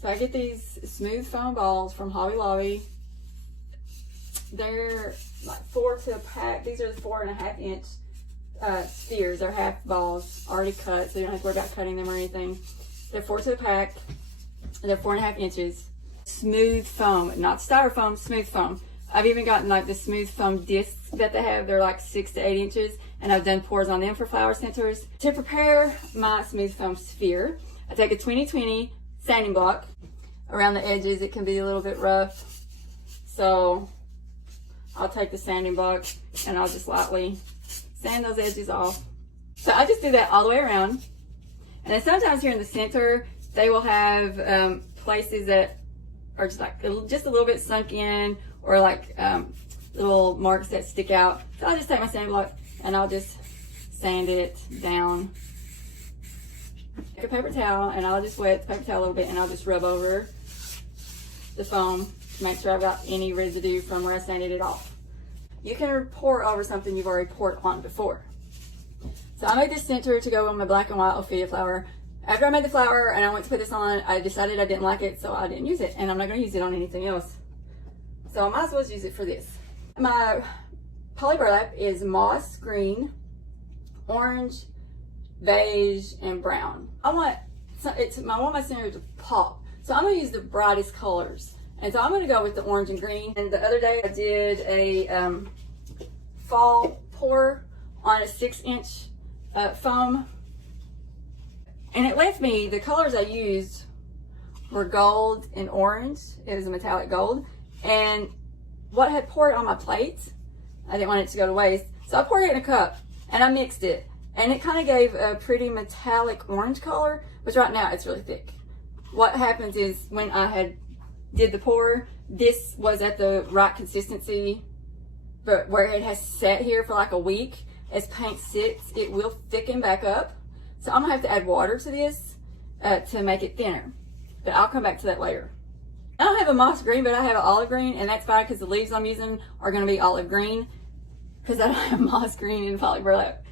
So I get these smooth foam balls from Hobby Lobby. They're like 4 to a pack. These are the 4.5 inch spheres. They're half balls already cut, so you don't have to worry about cutting them or anything. They're 4 to a pack. They're 4.5 inches. Smooth foam, not styrofoam, smooth foam. I've even gotten like the smooth foam discs that they have. They're like 6 to 8 inches, and I've done pours on them for flower centers. To prepare my smooth foam sphere, I take a 20/20 sanding block. Around the edges, it can be a little bit rough, so I'll take the sanding block and I'll just lightly sand those edges off. So I just do that all the way around. And then sometimes here in the center, they will have places that are just like just a little bit sunk in, or like little marks that stick out. So I'll just take my sanding block and I'll just sand it down. Take a paper towel and I'll just wet the paper towel a little bit, and I'll just rub over the foam to make sure I've got any residue from where I sanded it off. You can pour over something you've already poured on before. So I made this center to go on my black and white Ophelia flower. After I made the flower and I went to put this on, I decided I didn't like it, so I didn't use it, and I'm not going to use it on anything else. So I might as well use it for this. My poly burlap is moss green, orange, beige, and brown. I want my center to pop, so I'm going to use the brightest colors. And so I'm going to go with the orange and green. And the other day I did a fall pour on a 6-inch foam. And it left me, the colors I used were gold and orange. It was a metallic gold. And what I had poured on my plate, I didn't want it to go to waste. So I poured it in a cup and I mixed it. And it kind of gave a pretty metallic orange color, which right now it's really thick. What happens is when I did the pour, this was at the right consistency, but where it has sat here for like a week, as paint sits, it will thicken back up. So I'm gonna have to add water to this to make it thinner, but I'll come back to that later. I don't have a moss green, but I have an olive green, and that's fine because the leaves I'm using are gonna be olive green because I don't have moss green in poly burlap.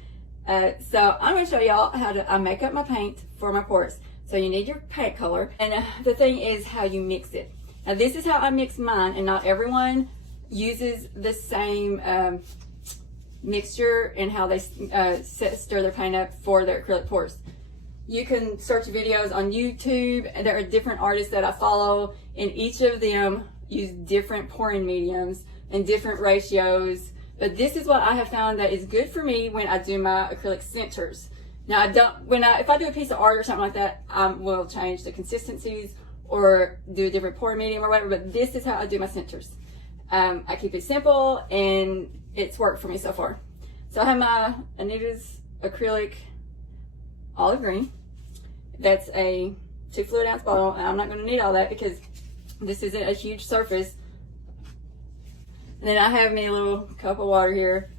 So I'm gonna show y'all how I make up my paint for my pours. So you need your paint color, and the thing is how you mix it. Now this is how I mix mine, and not everyone uses the same mixture in how they stir their paint up for their acrylic pours. You can search videos on YouTube, and there are different artists that I follow, and each of them use different pouring mediums and different ratios. But this is what I have found that is good for me when I do my acrylic centers. Now if I do a piece of art or something like that, I will change the consistencies or do a different pour medium or whatever, but this is how I do my centers. I keep it simple, and it's worked for me so far. So I have my Anita's acrylic olive green. That's a 2 fluid ounce bottle, and I'm not going to need all that because this isn't a huge surface. And then I have me a little cup of water here.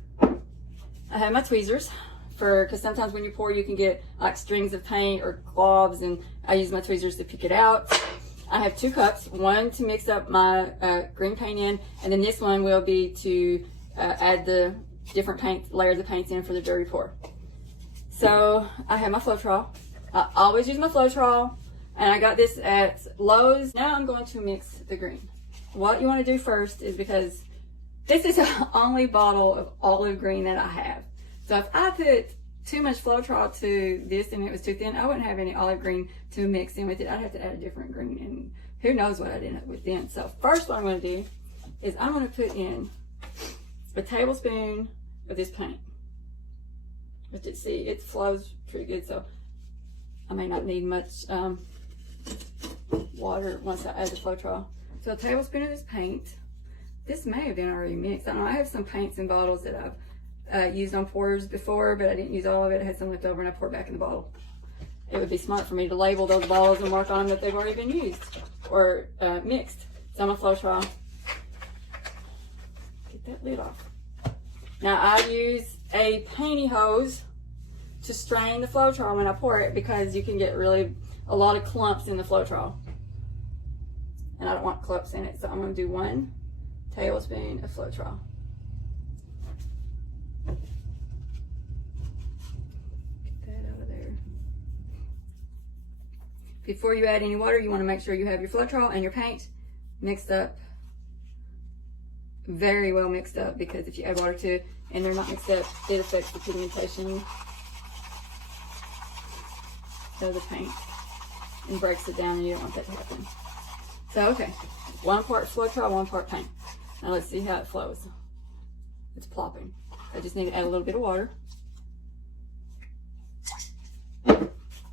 I have my tweezers because sometimes when you pour, you can get like strings of paint or globs, and I use my tweezers to pick it out. I have 2 cups, one to mix up my green paint in, and then this one will be to add the different layers of paints in for the dirty pour. So I have my Floetrol. I always use my Floetrol, and I got this at Lowe's. Now I'm going to mix the green. What you want to do first is, because this is the only bottle of olive green that I have. So if I put too much Floetrol to this and it was too thin, I wouldn't have any olive green to mix in with it. I'd have to add a different green, and who knows what I'd end up with then. So first what I'm going to do is I'm going to put in a tablespoon of this paint. But you see, it flows pretty good, so I may not need much water once I add the Floetrol. So a tablespoon of this paint. This may have been already mixed. I don't know, I have some paints in bottles that I've used on pours before, but I didn't use all of it. I had some left over and I poured back in the bottle. It would be smart for me to label those bottles and mark on them that they've already been used or mixed. So I'm gonna Floetrol. Get that lid off. Now I use a painty hose to strain the Floetrol when I pour it, because you can get a lot of clumps in the Floetrol. And I don't want clumps in it, so I'm gonna do 1 tablespoon of Floetrol. before you add any water, you want to make sure you have your Floetrol and your paint mixed up, very well mixed up, because if you add water to it and they're not mixed up, it affects the pigmentation of the paint and breaks it down, and you don't want that to happen. So, okay, 1 part Floetrol, 1 part paint. Now let's see how it flows. It's plopping. I just need to add a little bit of water.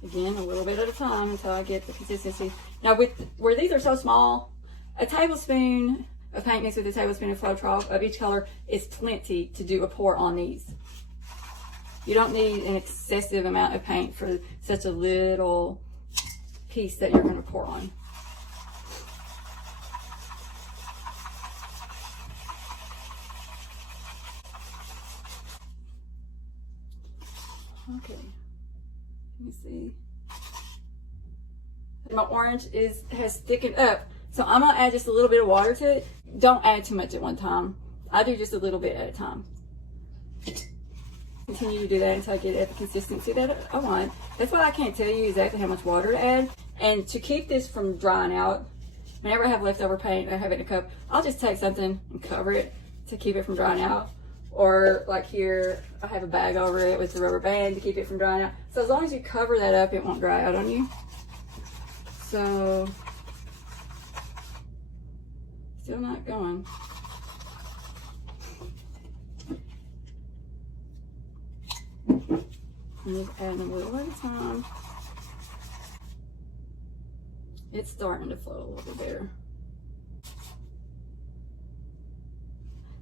Again, a little bit at a time until I get the consistency. Now, where these are so small, a tablespoon of paint mixed with a tablespoon of Floetrol of each color is plenty to do a pour on these. You don't need an excessive amount of paint for such a little piece that you're going to pour on. Okay, let me see. My orange has thickened up, so I'm gonna add just a little bit of water to it. Don't add too much at one time. I do just a little bit at a time. Continue to do that until I get it at the consistency that I want. That's why I can't tell you exactly how much water to add. And to keep this from drying out, whenever I have leftover paint, I have it in a cup, I'll just take something and cover it to keep it from drying out. Or like here, I have a bag over it with a rubber band to keep it from drying out. So as long as you cover that up, it won't dry out on you. So, still not going. I'm just adding a little at a time. It's starting to flow a little bit better.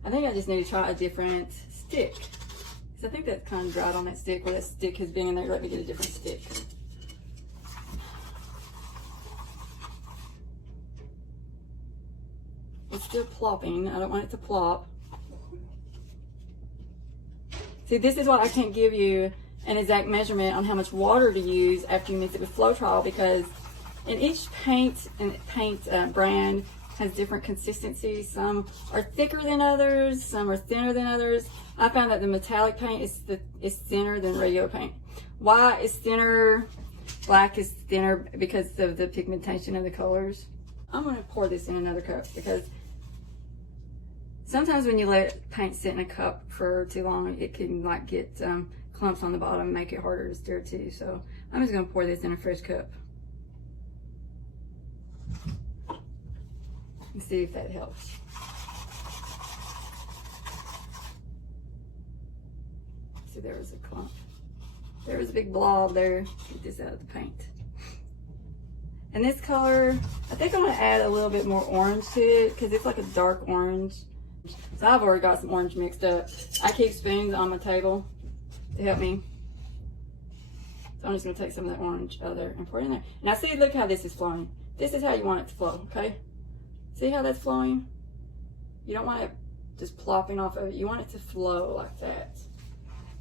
I think I just need to try a different stick, because I think that's kind of dried on that stick, where that stick has been in there. Let me get a different stick. It's still plopping. I don't want it to plop. See, this is why I can't give you an exact measurement on how much water to use after you mix it with Floetrol, because in each paint brand has different consistencies. Some are thicker than others, some are thinner than others. I found that the metallic paint is thinner than regular paint. Why is thinner? Black is thinner because of the pigmentation of the colors. I'm gonna pour this in another cup, because sometimes when you let paint sit in a cup for too long, it can like get clumps on the bottom and make it harder to stir too. So I'm just gonna pour this in a fresh cup and see if that helps. See, there was a clump. There was a big blob there. Get this out of the paint. And this color, I think I'm gonna add a little bit more orange to it, because it's like a dark orange. So I've already got some orange mixed up. I keep spoons on my table to help me. So I'm just gonna take some of that orange out of there and pour it in there. Now see, look how this is flowing. This is how you want it to flow, okay? See how that's flowing? You don't want it just plopping off of it. You want it to flow like that.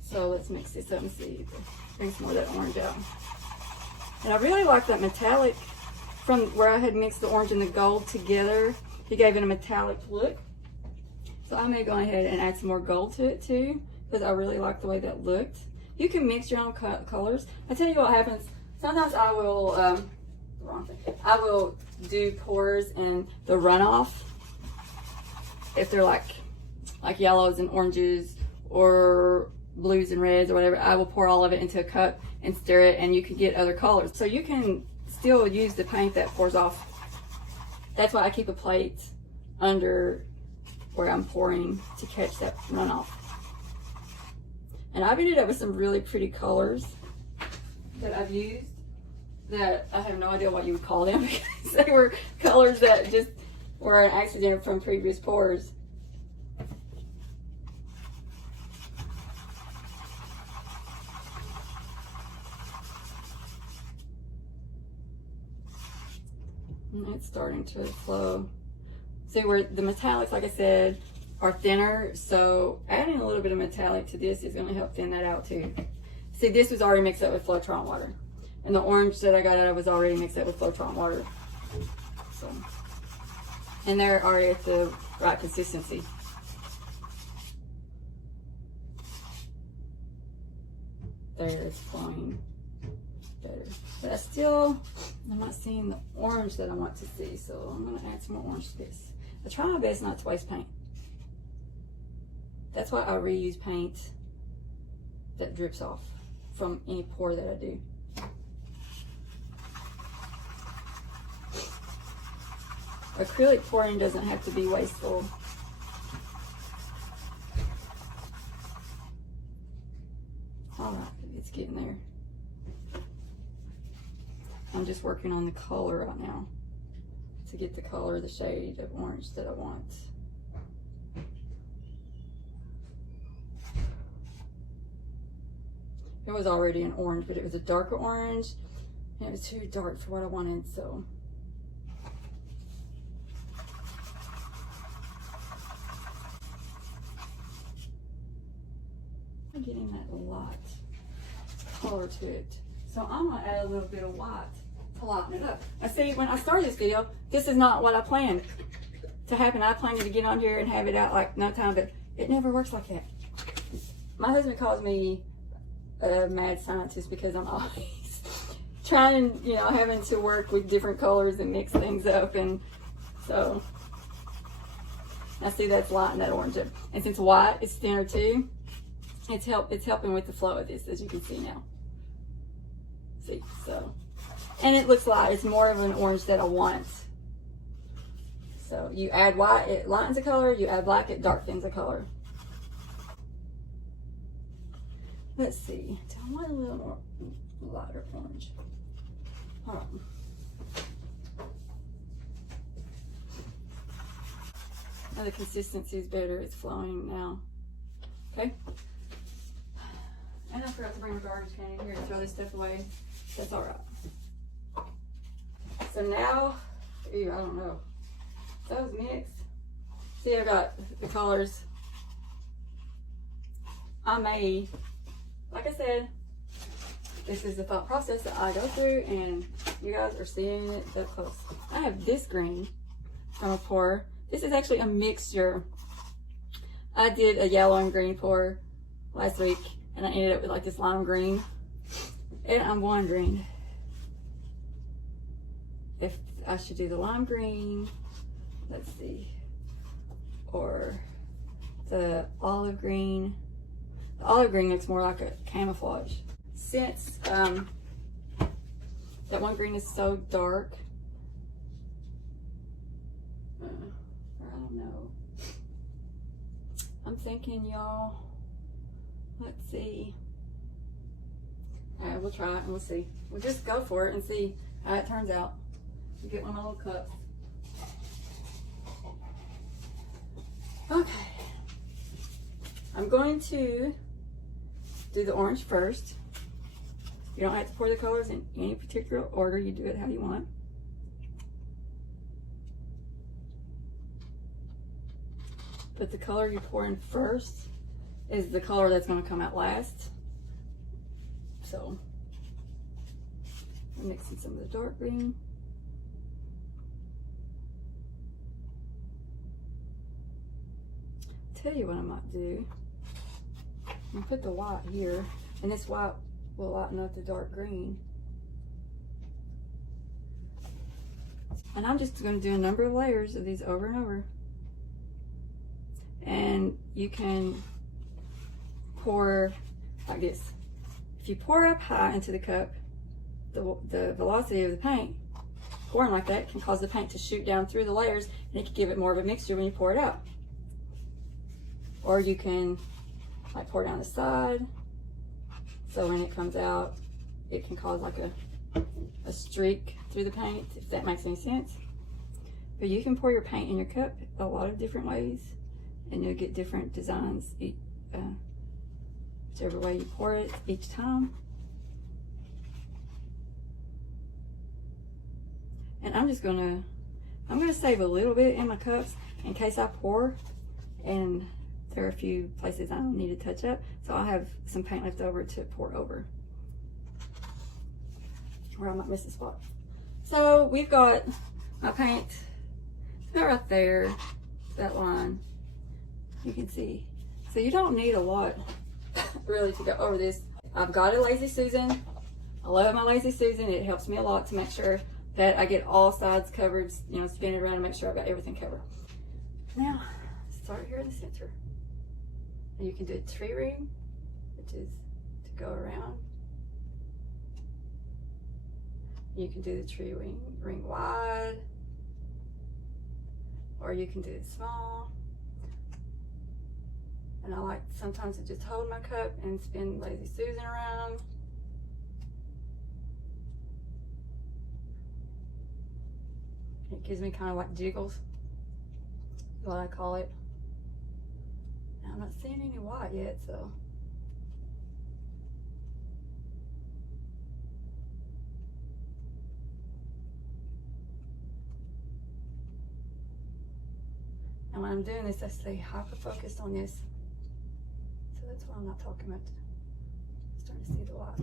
So let's mix this up and see if it brings more of that orange out. And I really like that metallic from where I had mixed the orange and the gold together. It gave it a metallic look. So I may go ahead and add some more gold to it too, because I really like the way that looked. You can mix your own colors. I tell you what happens. Sometimes I will, I will do pours in the runoff. If they're like yellows and oranges or blues and reds or whatever, I will pour all of it into a cup and stir it, and you can get other colors. So you can still use the paint that pours off. That's why I keep a plate under where I'm pouring to catch that runoff. And I've ended up with some really pretty colors that I've used that I have no idea what you would call them, because they were colors that just were an accident from previous pours. And it's starting to flow. See where the metallics, like I said, are thinner, so adding a little bit of metallic to this is going to help thin that out too. See, this was already mixed up with Floetrol water, and the orange that I got out of was already mixed up with Floetrol water. So, and they're already at the right consistency. There, it's flowing. better. But I'm not seeing the orange that I want to see, so I'm gonna add some more orange to this. I try my best not to waste paint. That's why I reuse paint that drips off from any pour that I do. Acrylic pouring doesn't have to be wasteful. Alright, it's getting there. I'm just working on the color right now to get the color, the shade of orange that I want. It was already an orange, but it was a darker orange, and it was too dark for what I wanted, so. I'm getting that light color to it. So I'm gonna add a little bit of white to lighten it up. I see, when I started this video, this is not what I planned to happen. I planned to get on here and have it out like no time, but it never works like that. My husband calls me a mad scientist because I'm always trying, you know, having to work with different colors and mix things up, and so I see that's light and that orange up. And since white is thinner too, it's helping with the flow of this, as you can see now. See, so, and it looks light. It's more of an orange that I want. So you add white, it lightens the color. You add black, it darkens the color. Let's see. Do I want a little more lighter orange? Hold on. Now the consistency is better. It's flowing now. Okay. And I forgot to bring my garbage can in here and throw this stuff away. That's all right. So now, ew, I don't know. Those mixed. See, I got the colors. I may, like I said, this is the thought process that I go through, and you guys are seeing it up close. I have this green I'm gonna pour. This is actually a mixture. I did a yellow and green pour last week, and I ended up with like this lime green. And I'm wondering if I should do the lime green, let's see, or the olive green. The olive green looks more like a camouflage. Since that one green is so dark, I don't know. I'm thinking, y'all, let's see. Alright, we'll try it and we'll see. We'll just go for it and see how it turns out. We'll get one of my little cups. Okay. I'm going to do the orange first. You don't have to pour the colors in any particular order. You do it how you want. But the color you pour in first is the color that's going to come out last. So I'm mixing some of the dark green. Tell you what I might do. I'm gonna put the white here, and this white will lighten up the dark green. And I'm just going to do a number of layers of these over and over. And you can pour like this. If you pour up high into the cup, the velocity of the paint, pouring like that can cause the paint to shoot down through the layers, and it can give it more of a mixture when you pour it out. Or you can like pour down the side, so when it comes out, it can cause like a streak through the paint, if that makes any sense. But you can pour your paint in your cup a lot of different ways, and you'll get different designs whichever way you pour it each time. And I'm gonna save a little bit in my cups in case I pour and there are a few places I need to touch up, so I'll have some paint left over to pour over, or I might miss a spot. So we've got my paint, it's about right there, that line, you can see. So you don't need a lot really to go over this. I've got a Lazy Susan I love my Lazy Susan. It helps me a lot to make sure that I get all sides covered, you know, spin it around and make sure I've got everything covered. Now, start here in the center. And you can do a tree ring, which is to go around. You can do the tree ring wide, or you can do it small. And I like sometimes to just hold my cup and spin Lazy Susan around. It gives me kind of like jiggles, is what I call it. Now, I'm not seeing any white yet, so. And when I'm doing this, I stay hyper focused on this. So that's what I'm not talking about. I'm starting to see the white.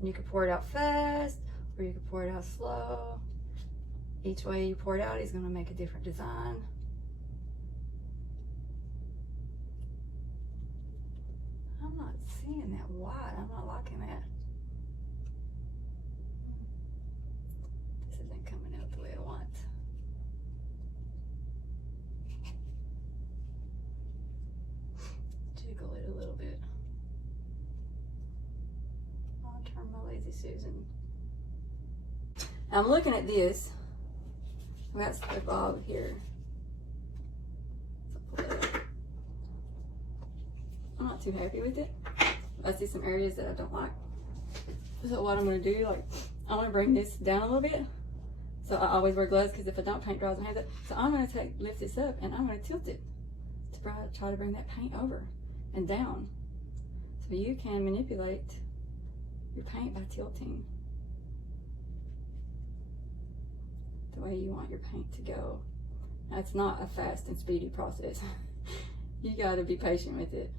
And you can pour it out fast, or you can pour it out slow. Each way you pour it out is going to make a different design. I'm not seeing that white. I'm not liking that. This isn't coming out the way I want. Jiggle it a little bit. I'll turn my Lazy Susan. I'm looking at this. I've got the bob here. I'm not too happy with it. I see some areas that I don't like. So what I'm going to do, like, I want to bring this down a little bit. So I always wear gloves because if I don't, paint dries my hands up. So I'm going to lift this up and I'm going to tilt it to try to bring that paint over and down. So you can manipulate your paint by tilting the way you want your paint to go. Now, it's not a fast and speedy process. You got to be patient with it.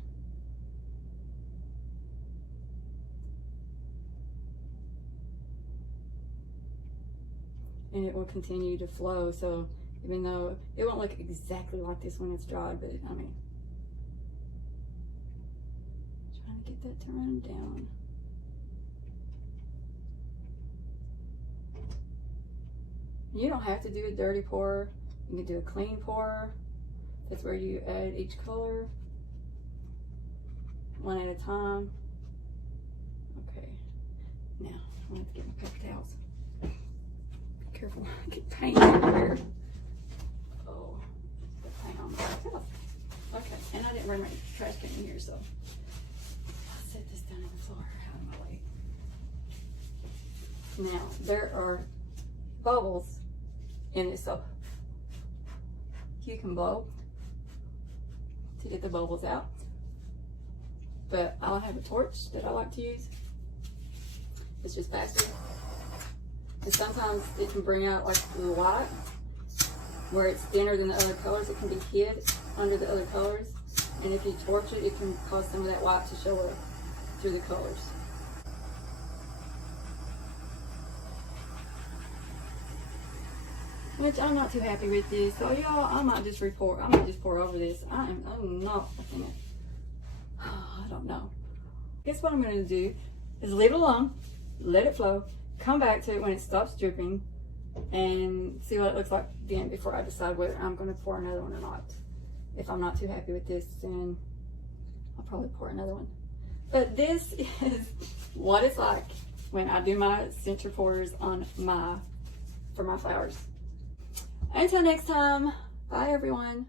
And it will continue to flow, so even though it won't look exactly like this when it's dried, but I mean, trying to get that to run down. You don't have to do a dirty pour. You can do a clean pour. That's where you add each color one at a time. Okay, now I'm going to get my paper towels. Be careful, I get paint everywhere. Oh, the paint on my paper towels. Okay, and I didn't bring my trash can in here, so I'll set this down on the floor out of my way. Now, there are bubbles in it, so you can blow to get the bubbles out, but I have a torch that I like to use. It's just faster, and sometimes it can bring out like the white where it's thinner than the other colors. It can be hid under the other colors, and if you torch it, it can cause some of that white to show up through the colors. Which I'm not too happy with this. So y'all, I might just pour over this. I'm not liking it. I don't know. Guess what I'm going to do is leave it alone, let it flow, come back to it when it stops dripping, and see what it looks like then before I decide whether I'm going to pour another one or not. If I'm not too happy with this, then I'll probably pour another one. But this is what it's like when I do my center pours on for my flowers. Until next time, bye everyone.